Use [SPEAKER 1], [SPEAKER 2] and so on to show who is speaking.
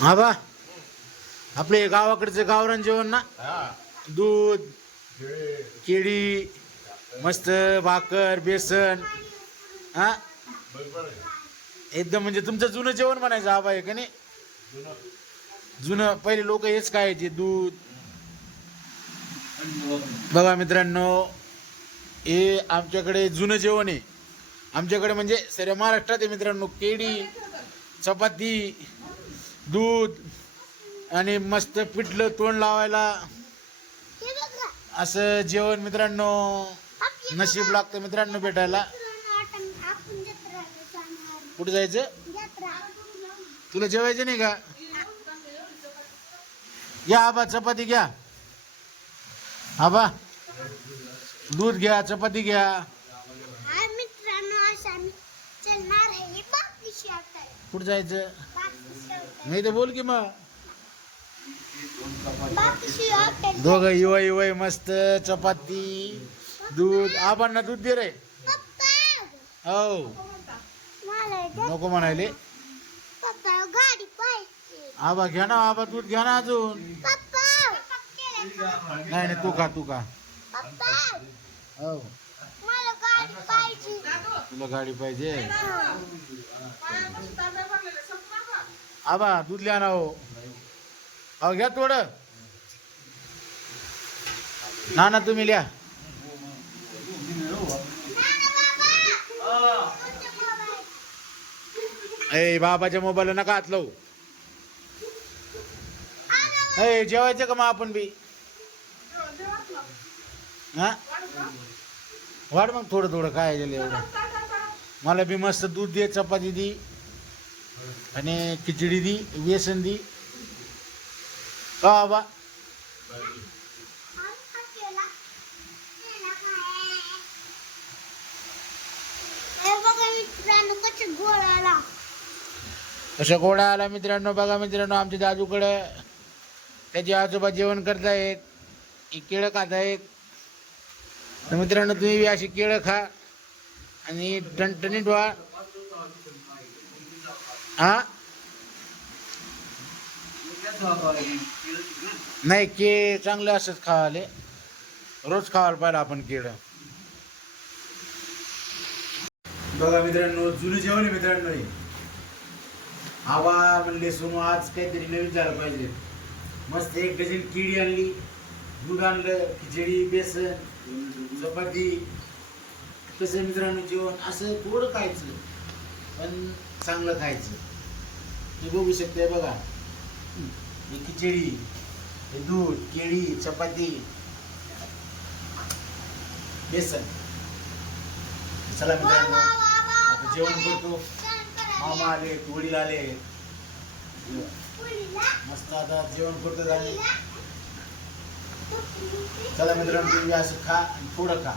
[SPEAKER 1] हा बा. आपले गावाकडचे गावरान जेवण ना? दूध केळी मस्त भाकर बेसन हा? एकदम म्हणजे तुमचं जुनं जेवण म्हणायचं आबा आहे का नाही? जुनं. पहिले लोक हेच खायचे दूध. बघा मित्रांनो हे आमच्याकडे जुनं जेवण आहे. आमच्याकडे म्हणजे सर्व महाराष्ट्रात आहे मित्रांनो केळी चपाती दूध आणि मस्त पिठलं तोंड लावायला. असं जेवण मित्रांनो नशीब लागतं मित्रांनो भेटायला. कुठे जायचं? तुला जेवायचं नाही का? घ्या आबा चपाती घ्या. आबा दूध घ्या चपाती घ्या. कुठं जायचं? नाही तर बोल की मग. दोघं युवा युवा मस्त चपाती दूध. आबांना दूध दे रे. हो. नको म्हणायले. आबा घ्या ना आबा दूध घ्या ना अजून. नाही नाही तू खा तू
[SPEAKER 2] पप्पा
[SPEAKER 1] हो. तुला गाडी पाहिजे. आबा दूध लिहा ना हो अहो घ्या थोडं ना ना तुम्ही लिहा ए बाबाच्या मोबाईल नका हात लावू. ए जेवायचं का मग आपण बी? हा? वाढ मग थोडं थोडं काय झालं एवढं मला बी मस्त दूध दे चपाती दी. आणि खिचडी दी बेसन दी का बाबा
[SPEAKER 2] बघा मित्रांनो कसं गोळ आला.
[SPEAKER 1] कशा मित्रांनो बघा मित्रांनो आमच्या दादूकडे त्याचे आजोबा जेवण करतायत ही केळं खात आहेत तर मित्रांनो तुम्ही बी अशी केळं खा आणि टणटणीत व्हा. नाही केळ चांगले असत खावाले. रोज खावायला पाहिजे आपण केळ. बघा मित्रांनो जुनं जेवण आहे मित्रांनो आवा म्हणले सोनू आज काहीतरी नवीन झालं पाहिजे. मस्त एक डझन केळी आणली. दूध आणलं खिचडी बेसन चपाती. कसं मित्रांनो जेवण? असं थोडं खायचं पण चांगलं खायचं. हे बघू शकते बघा. ही खिचडी हे दूध केळी चपाती बेसन. चला मित्रांनो आता जेवण करतो. मामा आले वडील आले. मस्त आता जेवण करतो आणि चला मित्रांनो तुम्ही असं खा आणि थोडं खा.